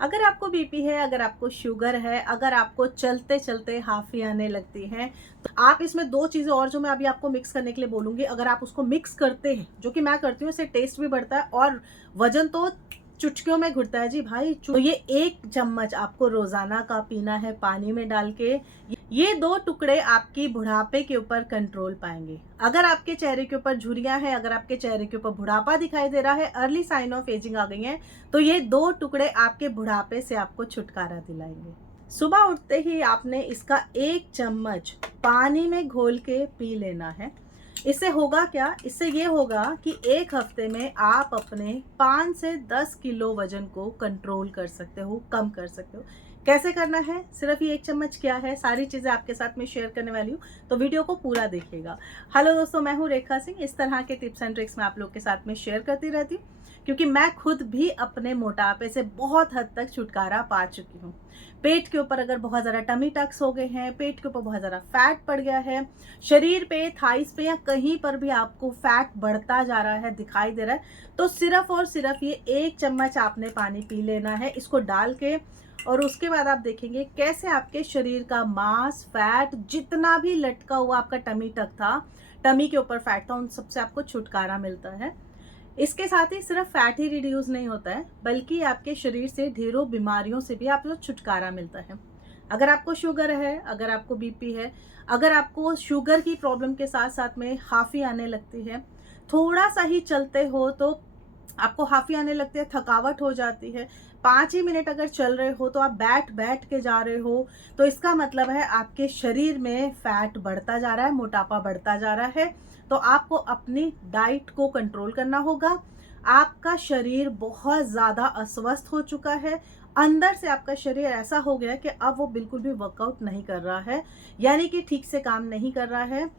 अगर आपको बीपी है, अगर आपको शुगर है, अगर आपको चलते चलते हाफी आने लगती है, तो आप इसमें दो चीज़ें और जो मैं अभी आपको मिक्स करने के लिए बोलूँगी, अगर आप उसको मिक्स करते हैं, जो कि मैं करती हूँ, इससे टेस्ट भी बढ़ता है और वजन तो चुटकियों में घुटता है जी भाई। तो ये 1 चम्मच आपको रोज़ाना का पीना है पानी में डाल के। ये 2 टुकड़े आपकी बुढ़ापे के ऊपर कंट्रोल पाएंगे। अगर आपके चेहरे के ऊपर झुर्रियाँ हैं, अगर आपके चेहरे के ऊपर बुढ़ापा दिखाई दे रहा है, अर्ली साइन ऑफ एजिंग आ गई है, तो ये 2 टुकड़े आपके बुढ़ापे से आपको छुटकारा दिलाएंगे। सुबह उठते ही आपने इसका 1 चम्मच पानी में घोल के पी लेना है। इससे होगा क्या? इससे ये होगा कि 1 हफ्ते में आप अपने 5 से 10 किलो वजन को कंट्रोल कर सकते हो, कम कर सकते हो। कैसे करना है? सिर्फ ये 1 चम्मच क्या है, सारी चीज़ें आपके साथ में शेयर करने वाली हूँ, तो वीडियो को पूरा देखिएगा। हेलो दोस्तों, मैं हूँ रेखा सिंह। इस तरह के टिप्स एंड ट्रिक्स मैं आप लोग के साथ में शेयर करती रहती हूँ, क्योंकि मैं खुद भी अपने मोटापे से बहुत हद तक छुटकारा पा चुकी हूँ। पेट के ऊपर अगर बहुत ज़्यादा टमी टक्स हो गए हैं, पेट के ऊपर बहुत ज़्यादा फैट पड़ गया है, शरीर पे, थाइस पे या कहीं पर भी आपको फैट बढ़ता जा रहा है, दिखाई दे रहा है, तो सिर्फ और सिर्फ ये 1 चम्मच आपने पानी पी लेना है इसको डाल के। और उसके बाद आप देखेंगे कैसे आपके शरीर का मांस, फैट, जितना भी लटका हुआ आपका टमी टक था, टमी के ऊपर फैट था, उन सबसे आपको छुटकारा मिलता है। इसके साथ ही सिर्फ फैट ही रिड्यूस नहीं होता है, बल्कि आपके शरीर से ढेरों बीमारियों से भी आपको छुटकारा मिलता है। अगर आपको शुगर है, अगर आपको बीपी है, अगर आपको शुगर की प्रॉब्लम के साथ साथ में हाफी आने लगती है, थोड़ा सा ही चलते हो तो आपको हाफी आने लगती है, थकावट हो जाती है, 5 ही मिनट अगर चल रहे हो तो आप बैठ बैठ के जा रहे हो, तो इसका मतलब है आपके शरीर में फैट बढ़ता जा रहा है, मोटापा बढ़ता जा रहा है। तो आपको अपनी डाइट को कंट्रोल करना होगा। आपका शरीर बहुत ज़्यादा अस्वस्थ हो चुका है, अंदर से आपका शरीर ऐसा हो गया है कि अब वो बिल्कुल भी वर्कआउट नहीं कर रहा है, यानी कि ठीक से काम नहीं कर रहा है।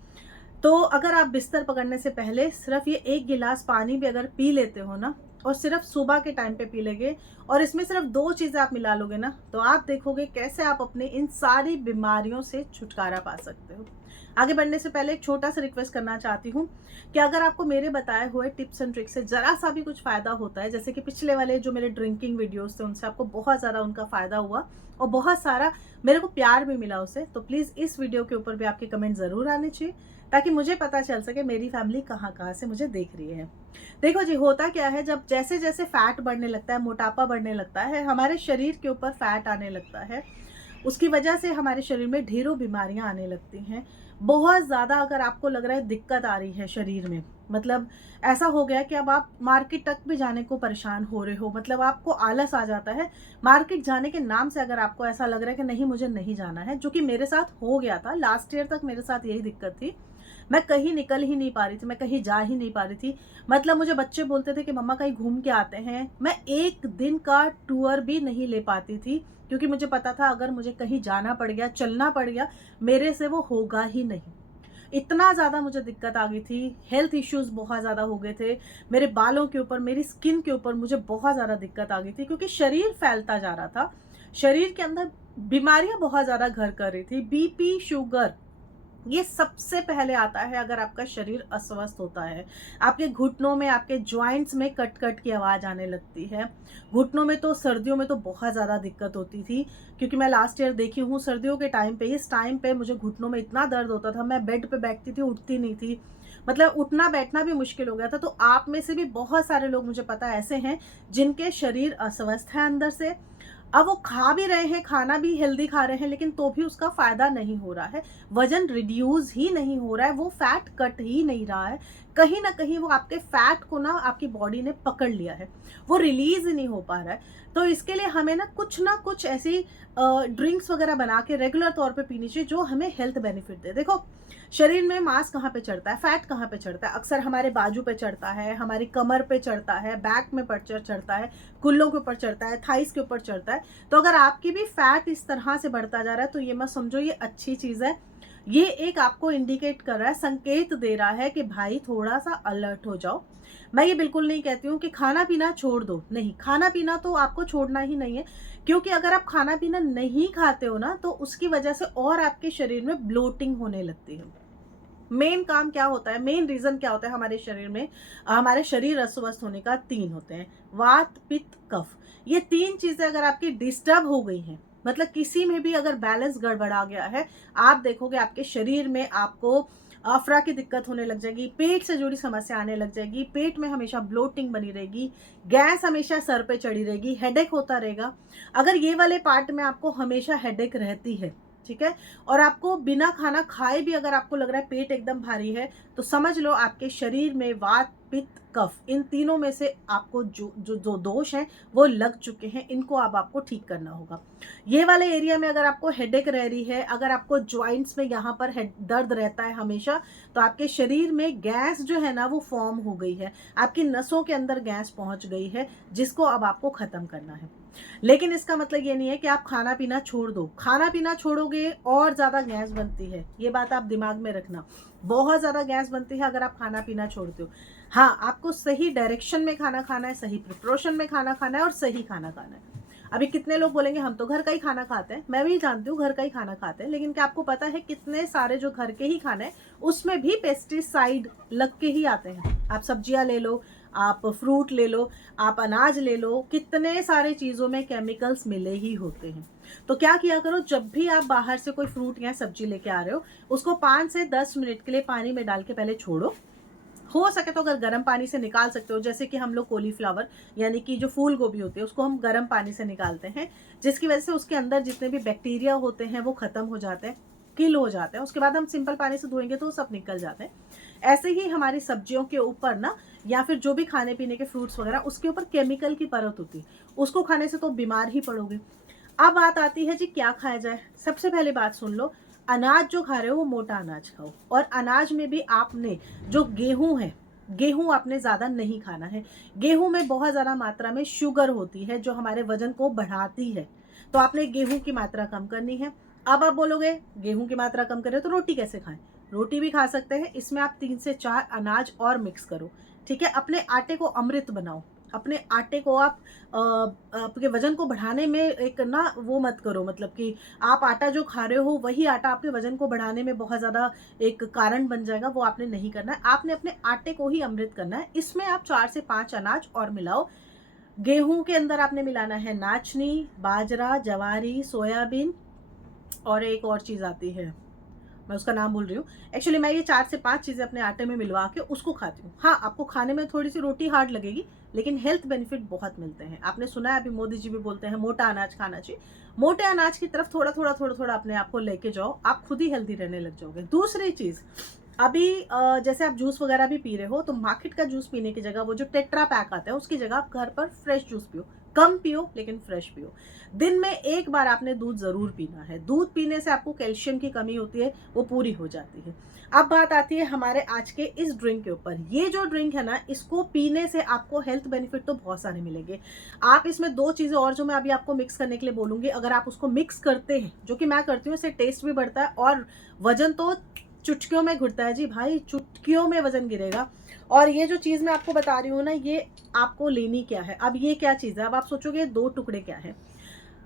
तो अगर आप बिस्तर पकड़ने से पहले सिर्फ ये 1 गिलास पानी भी अगर पी लेते हो ना, और सिर्फ सुबह के टाइम पे पी लेंगे, और इसमें सिर्फ 2 चीज़ें आप मिला लोगे ना, तो आप देखोगे कैसे आप अपने इन सारी बीमारियों से छुटकारा पा सकते हो। आगे बढ़ने से पहले एक छोटा सा रिक्वेस्ट करना चाहती हूँ कि अगर आपको मेरे बताए हुए टिप्स एंड ट्रिक्स से ज़रा सा भी कुछ फ़ायदा होता है, जैसे कि पिछले वाले जो मेरे ड्रिंकिंग वीडियोस थे उनसे आपको बहुत ज़्यादा उनका फ़ायदा हुआ और बहुत सारा मेरे को प्यार भी मिला उससे, तो प्लीज़ इस वीडियो के ऊपर भी आपके कमेंट ज़रूर आने चाहिए, ताकि मुझे पता चल सके मेरी फैमिली कहाँ कहाँ से मुझे देख रही है। देखो जी, होता क्या है, जब जैसे जैसे फैट बढ़ने लगता है, मोटापा बढ़ने लगता है, हमारे शरीर के ऊपर फैट आने लगता है, उसकी वजह से हमारे शरीर में ढेरों बीमारियां आने लगती हैं। बहुत ज़्यादा अगर आपको लग रहा है दिक्कत आ रही है शरीर में, मतलब ऐसा हो गया कि अब आप मार्केट तक भी जाने को परेशान हो रहे हो, मतलब आपको आलस आ जाता है मार्केट जाने के नाम से। अगर आपको ऐसा लग रहा है कि नहीं मुझे नहीं जाना है, जो कि मेरे साथ हो गया था, लास्ट ईयर तक मेरे साथ यही दिक्कत थी, मैं कहीं निकल ही नहीं पा रही थी, मैं कहीं जा ही नहीं पा रही थी। मतलब मुझे बच्चे बोलते थे कि मम्मा कहीं घूम के आते हैं, मैं 1 दिन का टूर भी नहीं ले पाती थी, क्योंकि मुझे पता था अगर मुझे कहीं जाना पड़ गया, चलना पड़ गया, मेरे से वो होगा ही नहीं। इतना ज़्यादा मुझे दिक्कत आ गई थी, हेल्थ इश्यूज़ बहुत ज़्यादा हो गए थे, मेरे बालों के ऊपर, मेरी स्किन के ऊपर मुझे बहुत ज़्यादा दिक्कत आ गई थी, क्योंकि शरीर फैलता जा रहा था, शरीर के अंदर बीमारियां बहुत ज़्यादा घर कर रही थी। बीपी, शुगर, ये सबसे पहले आता है अगर आपका शरीर अस्वस्थ होता है। आपके घुटनों में, आपके जॉइंट्स में कट कट की आवाज़ आने लगती है। घुटनों में तो सर्दियों में तो बहुत ज़्यादा दिक्कत होती थी, क्योंकि मैं लास्ट ईयर देखी हूँ सर्दियों के टाइम पे, इस टाइम पे मुझे घुटनों में इतना दर्द होता था, मैं बेड पे बैठती थी, उठती नहीं थी, मतलब उठना बैठना भी मुश्किल हो गया था। तो आप में से भी बहुत सारे लोग मुझे पता है ऐसे हैं जिनके शरीर अस्वस्थ है अंदर से। अब वो खा भी रहे हैं, खाना भी हेल्दी खा रहे हैं, लेकिन तो भी उसका फायदा नहीं हो रहा है, वजन रिड्यूस ही नहीं हो रहा है, वो फैट कट ही नहीं रहा है। कहीं ना कहीं वो आपके फैट को ना आपकी बॉडी ने पकड़ लिया है, वो रिलीज ही नहीं हो पा रहा है। तो इसके लिए हमें ना कुछ ऐसी ड्रिंक्स वगैरह बना के रेगुलर तौर पे पीनी चाहिए, जो हमें हेल्थ बेनिफिट दे। देखो, शरीर में मांस कहाँ पे चढ़ता है, फैट कहाँ पे चढ़ता है? अक्सर हमारे बाजू पे चढ़ता है, हमारी कमर पे चढ़ता है, बैक में चढ़ता है, कुल्लों के ऊपर चढ़ता है, थाइस के ऊपर चढ़ता है। तो अगर आपकी भी फैट इस तरह से बढ़ता जा रहा है, तो ये मत समझो ये अच्छी चीज़ है। ये एक आपको इंडिकेट कर रहा है, संकेत दे रहा है कि भाई थोड़ा सा अलर्ट हो जाओ। मैं ये बिल्कुल नहीं कहती हूँ कि खाना पीना छोड़ दो, नहीं, खाना पीना तो आपको छोड़ना ही नहीं है, क्योंकि अगर आप खाना पीना नहीं खाते हो ना, तो उसकी वजह से और आपके शरीर में ब्लोटिंग होने लगती है। मेन काम क्या होता है, मेन रीजन क्या होता है हमारे शरीर में, हमारे शरीर अस्वस्थ होने का 3 होते हैं, वात पित्त कफ। ये 3 चीजें अगर आपकी डिस्टर्ब हो गई हैं, मतलब किसी में भी अगर बैलेंस गड़बड़ा गया है, आप देखोगे आपके शरीर में आपको अफरा की दिक्कत होने लग जाएगी, पेट से जुड़ी समस्या आने लग जाएगी, पेट में हमेशा ब्लोटिंग बनी रहेगी, गैस हमेशा सर पे चढ़ी रहेगी, हेडेक होता रहेगा। अगर ये वाले पार्ट में आपको हमेशा हेडेक रहती है, ठीक है, और आपको बिना खाना खाए भी अगर आपको लग रहा है पेट एकदम भारी है, तो समझ लो आपके शरीर में वात पित्त कफ, इन तीनों में से आपको जो दोष हैं वो लग चुके हैं, इनको अब आपको ठीक करना होगा। ये वाले एरिया में अगर आपको हेडेक रह रही है, अगर आपको ज्वाइंट्स में यहाँ पर दर्द रहता है हमेशा, तो आपके शरीर में गैस जो है ना वो फॉर्म हो गई है, आपकी नसों के अंदर गैस पहुंच गई है, जिसको अब आपको खत्म करना है। लेकिन इसका मतलब ये नहीं है कि आप खाना पीना छोड़ दो, खाना पीना छोड़ोगे और ज्यादा गैस बनती है, ये बात आप दिमाग में रखना, बहुत ज्यादा गैस बनती है अगर आप खाना पीना छोड़ते हो। हाँ, आपको सही डायरेक्शन में खाना खाना है, सही प्रिपरेशन में खाना खाना है और सही खाना खाना है। अभी कितने लोग बोलेंगे हम तो घर का ही खाना खाते हैं, मैं भी जानती हूँ घर का ही खाना खाते हैं, लेकिन क्या आपको पता है कितने सारे जो घर के ही खाने हैं उसमें भी पेस्टिसाइड लग के ही आते हैं। आप सब्जियां ले लो, आप फ्रूट ले लो, आप अनाज ले लो, कितने सारे चीज़ों में केमिकल्स मिले ही होते हैं। तो क्या किया करो, जब भी आप बाहर से कोई फ्रूट या सब्जी लेके आ रहे हो, उसको 5 से 10 मिनट के लिए पानी में डाल के पहले छोड़ो। हो सके तो अगर गर्म पानी से निकाल सकते हो, जैसे कि हम लोग कॉलीफ्लावर यानी कि जो फूल गोभी होती है उसको हम गर्म पानी से निकालते हैं, जिसकी वजह से उसके अंदर जितने भी बैक्टीरिया होते हैं वो खत्म हो जाते हैं, किल हो जाते हैं। उसके बाद हम सिंपल पानी से धोएंगे तो सब निकल जाते हैं। ऐसे ही हमारी सब्जियों के ऊपर ना, या फिर जो भी खाने पीने के फ्रूट्स वगैरह, उसके ऊपर केमिकल की परत होती है, उसको खाने से तो बीमार ही पड़ोगे। अब बात आती है जी क्या खाया जाए। सबसे पहले बात सुन लो, अनाज जो खा रहे हो वो मोटा अनाज खाओ, और अनाज में भी आपने जो गेहूं है, गेहूं आपने ज़्यादा नहीं खाना है। गेहूं में बहुत ज़्यादा मात्रा में शुगर होती है जो हमारे वजन को बढ़ाती है, तो आपने गेहूं की मात्रा कम करनी है। अब आप बोलोगे गेहूं की मात्रा कम करें तो रोटी कैसे खाएं? रोटी भी खा सकते हैं, इसमें आप 3 से 4 अनाज और मिक्स करो, ठीक है। अपने आटे को अमृत बनाओ, अपने आटे को आप आपके वजन को बढ़ाने में एक ना वो मत करो, मतलब कि आप आटा जो खा रहे हो वही आटा आपके वजन को बढ़ाने में बहुत ज़्यादा एक कारण बन जाएगा, वो आपने नहीं करना है। आपने अपने आटे को ही अमृत करना है। इसमें आप 4 से 5 अनाज और मिलाओ। गेहूं के अंदर आपने मिलाना है नाचनी, बाजरा, जवारी, सोयाबीन, और एक और चीज़ आती है, मैं उसका नाम भूल रही हूँ। एक्चुअली मैं ये 4 से 5 चीज़ें अपने आटे में मिलवा के उसको खाती हूँ। हाँ, आपको खाने में थोड़ी सी रोटी हार्ड लगेगी, लेकिन हेल्थ बेनिफिट बहुत मिलते हैं। आपने सुना है अभी मोदी जी भी बोलते हैं मोटा अनाज खाना चाहिए। मोटे अनाज की तरफ थोड़ा थोड़ा थोड़ा थोड़ा अपने आप को लेके जाओ, आप खुद ही हेल्दी रहने लग जाओगे। दूसरी चीज़, अभी जैसे आप जूस वगैरह भी पी रहे हो, तो मार्केट का जूस पीने की जगह वो जो टेट्रा पैक आता है उसकी जगह आप घर पर फ्रेश जूस पियो। कम पियो लेकिन फ्रेश पियो। दिन में एक बार आपने दूध जरूर पीना है। दूध पीने से आपको कैल्शियम की कमी होती है, वो पूरी हो जाती है। अब बात आती है हमारे आज के इस ड्रिंक के ऊपर। ये जो ड्रिंक है ना, इसको पीने से आपको हेल्थ बेनिफिट तो बहुत सारे मिलेंगे। आप इसमें 2 चीजें और जो मैं अभी आपको मिक्स करने के लिए बोलूंगी, अगर आप उसको मिक्स करते हैं, जो कि मैं करती हूँ, इससे टेस्ट भी बढ़ता है और वजन तो चुटकियों में घुटता है जी भाई, चुटकियों में वजन गिरेगा। और ये जो चीज़ मैं आपको बता रही हूँ ना, ये आपको लेनी क्या है। अब ये क्या चीज़ है, अब आप सोचोगे 2 टुकड़े क्या है।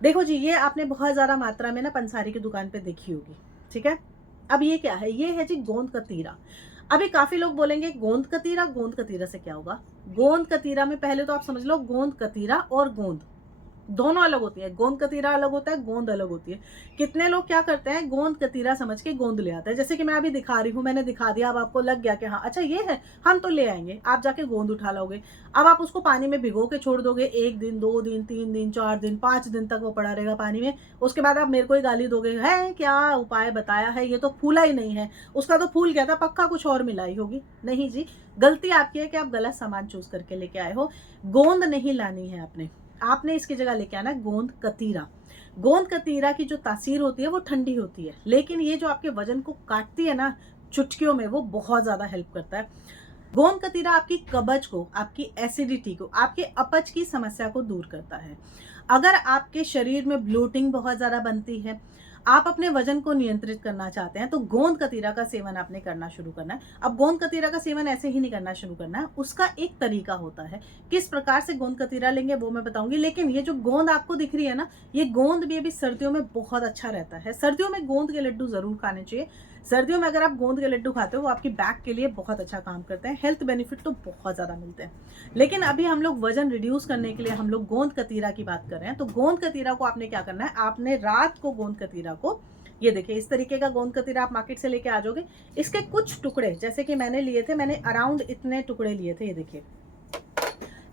देखो जी, ये आपने बहुत ज़्यादा मात्रा में ना पंसारी की दुकान पे देखी होगी, ठीक है। अब ये क्या है, ये है जी गोंद कतीरा। अभी काफ़ी लोग बोलेंगे गोंद कतीरा, गोंद कतीरा से क्या होगा। गोंद कतीरा में पहले तो आप समझ लो, गोंद कतीरा और गोंद दोनों अलग होती है। गोंद कतीरा अलग होता है, गोंद अलग होती है। कितने लोग क्या करते हैं, गोंद कतीरा समझ के गोंद ले आते हैं। जैसे कि मैं अभी दिखा रही हूँ, मैंने दिखा दिया, अब आपको लग गया कि हाँ अच्छा ये है, हम तो ले आएंगे। आप जाके गोंद उठा लोगे। अब आप उसको पानी में भिगो के छोड़ दोगे 1 दिन, 2 दिन, 3 दिन, 4 दिन, 5 दिन तक वो पड़ा रहेगा पानी में। उसके बाद आप मेरे को ही गाली दोगे, है क्या उपाय बताया है, ये तो फूला ही नहीं है। उसका तो फूल गया था, पक्का कुछ और मिलाई होगी। नहीं जी, गलती आपकी है कि आप गलत सामान चूज करके लेके आए हो। गोंद नहीं लानी है आपने इसकी जगह लेके आना गोंद कतीरा। गोंद कतीरा की जो तासीर होती है वो ठंडी होती है, लेकिन ये जो आपके वजन को काटती है ना चुटकियों में, वो बहुत ज्यादा हेल्प करता है। गोंद कतीरा आपकी कब्ज को, आपकी एसिडिटी को, आपके अपच की समस्या को दूर करता है। अगर आपके शरीर में ब्लोटिंग बहुत ज्यादा बनती है, आप अपने वजन को नियंत्रित करना चाहते हैं, तो गोंद कतीरा का सेवन आपने करना शुरू करना है। अब गोंद कतीरा का सेवन ऐसे ही नहीं करना शुरू करना है, उसका एक तरीका होता है। किस प्रकार से गोंद कतीरा लेंगे वो मैं बताऊंगी, लेकिन ये जो गोंद आपको दिख रही है ना, ये गोंद भी अभी सर्दियों में बहुत अच्छा रहता है। सर्दियों में गोंद के लड्डू जरूर खाने चाहिए। सर्दियों में अगर आप गोंद के लड्डू खाते हो वो आपकी बैक के लिए बहुत अच्छा काम करते हैं, हेल्थ बेनिफिट तो बहुत ज़्यादा मिलते हैं। लेकिन अभी हम लोग वजन रिड्यूस करने के लिए हम लोग गोंद कतीरा की बात कर रहे हैं। तो गोंद कतीरा को आपने क्या करना है, आपने रात को गोंद कतीरा को, ये देखिए इस तरीके का गोंद कतीरा आप मार्केट से लेके आ जाओगे। इसके कुछ टुकड़े जैसे कि मैंने लिए थे, मैंने अराउंड इतने टुकड़े लिए थे, ये देखिए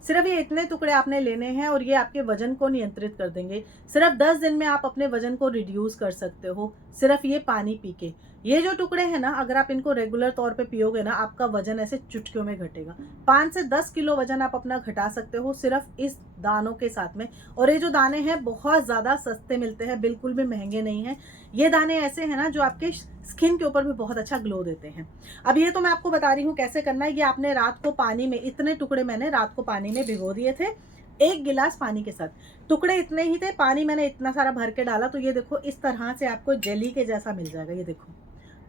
सिर्फ ये इतने टुकड़े आपने लेने हैं और ये आपके वजन को नियंत्रित कर देंगे। सिर्फ 10 दिन में आप अपने वजन को रिड्यूस कर सकते हो, सिर्फ ये पानी पी के। ये जो टुकड़े हैं ना, अगर आप इनको रेगुलर तौर पे पियोगे ना, आपका वजन ऐसे चुटकियों में घटेगा। 5 से 10 किलो वजन आप अपना घटा सकते हो सिर्फ इस दानों के साथ में। और ये जो दाने हैं बहुत ज़्यादा सस्ते मिलते हैं, बिल्कुल भी महंगे नहीं हैं। ये दाने ऐसे हैं ना जो आपके स्किन के ऊपर भी बहुत अच्छा ग्लो देते हैं। अब ये तो मैं आपको बता रही हूँ कैसे करना है। ये आपने रात को पानी में, इतने टुकड़े मैंने रात को पानी में भिगो दिए थे, 1 गिलास पानी के साथ। टुकड़े इतने ही थे, पानी मैंने इतना सारा भर के डाला, तो ये देखो इस तरह से आपको जेली के जैसा मिल जाएगा। ये देखो,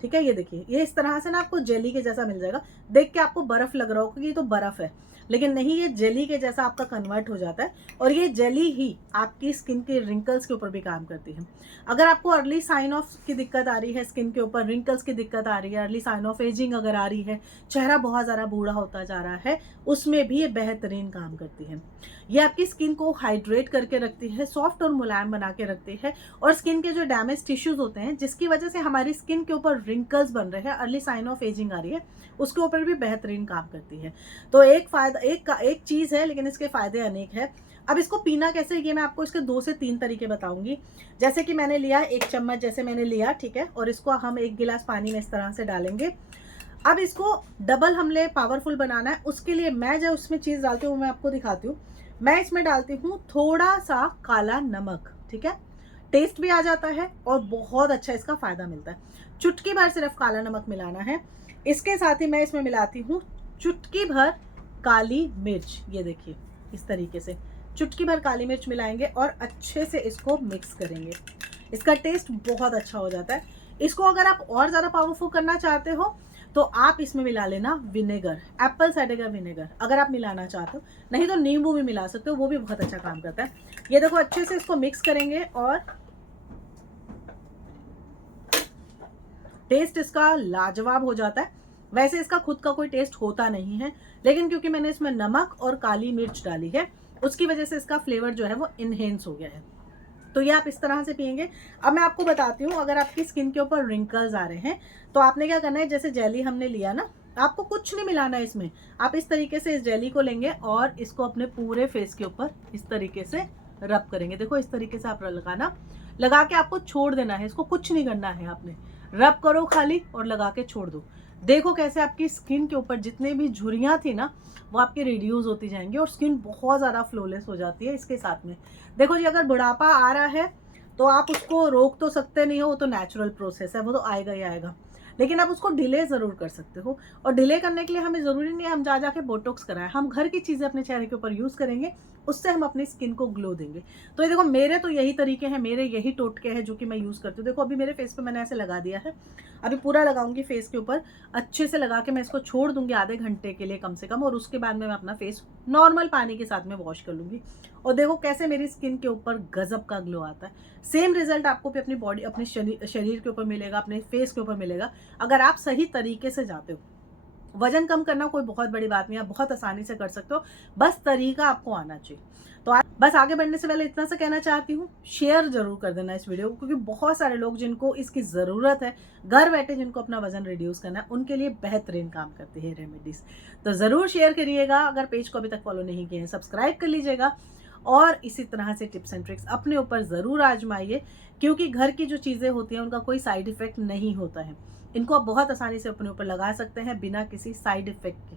ठीक है, ये देखिए ये इस तरह से ना आपको जेली के जैसा मिल जाएगा। देख के आपको बर्फ लग रहा होगा कि ये तो बर्फ है, लेकिन नहीं, ये जेली के जैसा आपका कन्वर्ट हो जाता है। और ये जेली ही आपकी स्किन के रिंकल्स के ऊपर भी काम करती है। अगर आपको अर्ली साइन ऑफ की दिक्कत आ रही है, स्किन के ऊपर रिंकल्स की दिक्कत आ रही है, अर्ली साइन ऑफ एजिंग अगर आ रही है, चेहरा बहुत ज़्यादा बूढ़ा होता जा रहा है, उसमें भी ये बेहतरीन काम करती है। ये आपकी स्किन को हाइड्रेट करके रखती है, सॉफ्ट और मुलायम बना के रखती है। और स्किन के जो डैमेज टिश्यूज होते हैं, जिसकी वजह से हमारी स्किन के ऊपर रिंकल्स बन रहे हैं, अर्ली साइन ऑफ एजिंग आ रही है, उसके ऊपर भी बेहतरीन काम करती है। तो एक फायदा, एक चीज़ है, लेकिन इसके फायदे अनेक है। अब इसको पीना कैसे, ये मैं आपको इसके 2 से 3 तरीके बताऊंगी। जैसे कि मैंने लिया 1 चम्मच, जैसे मैंने लिया, ठीक है, और इसको हम 1 गिलास पानी में इस तरह से डालेंगे। अब इसको डबल हमने पावरफुल बनाना है, उसके लिए मैं जो उसमें चीज़ डालती हूँ वो मैं आपको दिखाती हूँ। मैं इसमें डालती हूँ थोड़ा सा काला नमक, ठीक है, टेस्ट भी आ जाता है और बहुत अच्छा इसका फायदा मिलता है। चुटकी भर सिर्फ काला नमक मिलाना है। इसके साथ ही मैं इसमें मिलाती हूँ चुटकी भर काली मिर्च। ये देखिए इस तरीके से चुटकी भर काली मिर्च मिलाएंगे और अच्छे से इसको मिक्स करेंगे। इसका टेस्ट बहुत अच्छा हो जाता है। इसको अगर आप और ज़्यादा पावरफुल करना चाहते हो तो आप इसमें मिला लेना विनेगर, एप्पल साइडर का विनेगर अगर आप मिलाना चाहते हो, नहीं तो नींबू भी मिला सकते हो, वो भी बहुत अच्छा काम करता है। ये देखो अच्छे से इसको मिक्स करेंगे और टेस्ट इसका लाजवाब हो जाता है। वैसे इसका खुद का कोई टेस्ट होता नहीं है, लेकिन क्योंकि मैंने इसमें नमक और काली मिर्च डाली है, उसकी वजह से इसका फ्लेवर जो है वो इनहेंस हो गया है। तो ये आप इस तरह से पियेंगे। अब मैं आपको बताती हूँ, अगर आपकी स्किन के ऊपर रिंकल्स आ रहे हैं तो आपने क्या करना है, जैसे जेली हमने लिया ना, आपको कुछ नहीं मिलाना है इसमें। आप इस तरीके से इस जेली को लेंगे और इसको अपने पूरे फेस के ऊपर इस तरीके से रब करेंगे। देखो इस तरीके से आप लगाना, लगा के आपको छोड़ देना है, इसको कुछ नहीं करना है आपने, रब करो खाली और लगा के छोड़ दो। देखो कैसे आपकी स्किन के ऊपर जितने भी झुर्रियाँ थी ना, वो आपकी रिड्यूस होती जाएंगी और स्किन बहुत ज़्यादा फ्लॉलेस हो जाती है इसके साथ में। देखो जी, अगर बुढ़ापा आ रहा है तो आप उसको रोक तो सकते नहीं हो, वो तो नेचुरल प्रोसेस है, वो तो आएगा ही आएगा, लेकिन आप उसको डिले ज़रूर कर सकते हो। और डिले करने के लिए हमें ज़रूरी नहीं है हम जा जाके बोटॉक्स कराएं, हम घर की चीज़ें अपने चेहरे के ऊपर यूज़ करेंगे, उससे हम अपनी स्किन को ग्लो देंगे। तो ये देखो मेरे तो यही तरीके हैं, मेरे यही टोटके हैं जो कि मैं यूज़ करती हूँ। देखो अभी मेरे फेस पे मैंने ऐसे लगा दिया है, अभी पूरा लगाऊंगी फेस के ऊपर, अच्छे से लगा के मैं इसको छोड़ दूंगी आधे घंटे के लिए कम से कम, और उसके बाद में मैं अपना फेस नॉर्मल पानी के साथ में वॉश कर लूँगी। और देखो कैसे मेरी स्किन के ऊपर गजब का ग्लो आता है। सेम रिजल्ट आपको भी अपनी बॉडी, अपने शरीर के ऊपर मिलेगा, अपने फेस के ऊपर मिलेगा, अगर आप सही तरीके से जाते हो। वजन कम करना कोई बहुत बड़ी बात नहीं, आप बहुत आसानी से कर सकते हो, बस तरीका आपको आना चाहिए। तो आज बस आगे बढ़ने से पहले इतना सा कहना चाहती हूँ, शेयर जरूर कर देना इस वीडियो को, क्योंकि बहुत सारे लोग जिनको इसकी ज़रूरत है, घर बैठे जिनको अपना वजन रिड्यूस करना है, उनके लिए बेहतरीन काम करती है रेमेडीज़। तो ज़रूर शेयर करिएगा। अगर पेज को अभी तक फॉलो नहीं किए हैं, सब्सक्राइब कर लीजिएगा और इसी तरह से टिप्स एंड ट्रिक्स अपने ऊपर ज़रूर आजमाइए, क्योंकि घर की जो चीज़ें होती हैं उनका कोई साइड इफ़ेक्ट नहीं होता है। इनको आप बहुत आसानी से अपने ऊपर लगा सकते हैं बिना किसी साइड इफ़ेक्ट के।